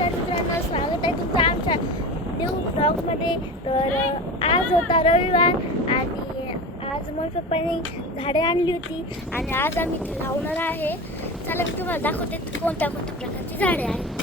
नमस्कार मित्रांनो, स्वागत आहे तुमचं आमच्या न्यू ब्लॉगमध्ये. तर आज होता रविवार आणि आज मग पप्पाने झाडे आणली होती आणि आज आम्ही ती लावणार आहे. चला मी तुम्हाला दाखवते कोणत्या कोणत्या प्रकारची झाडे आहेत.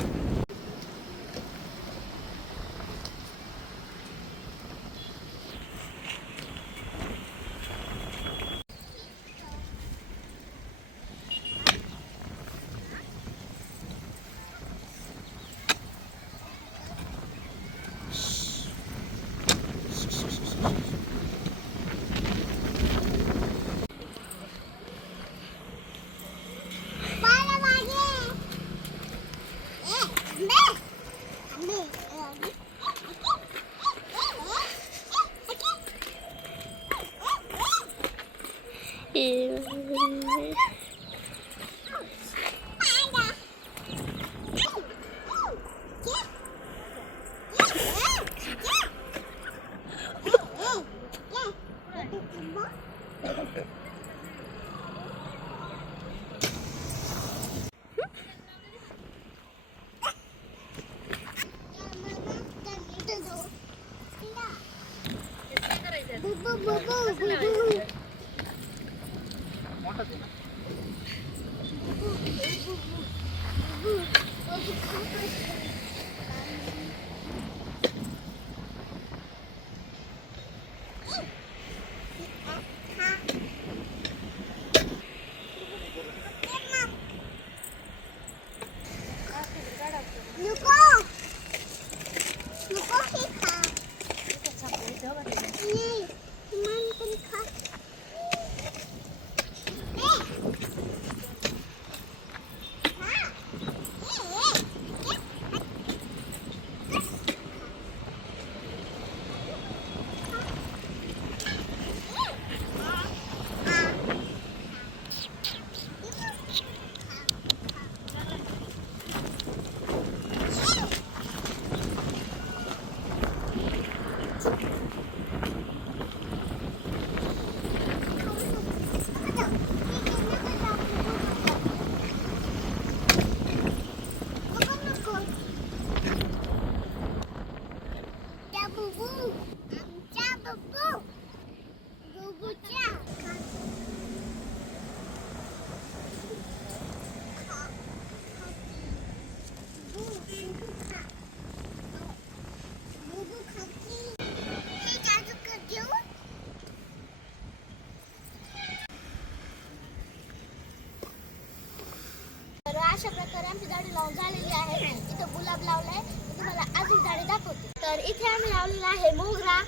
अशा प्रकारे आमची झाडे लावून झालेली आहे. इथं गुलाब लावलाय, तुम्हाला अजून झाडे दाखवते. तर इथे आम्ही लावलेला आहे मोगरा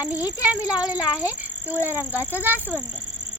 आणि इथे आम्ही लावलेला आहे पिवळ्या रंगाचा जास्वंद.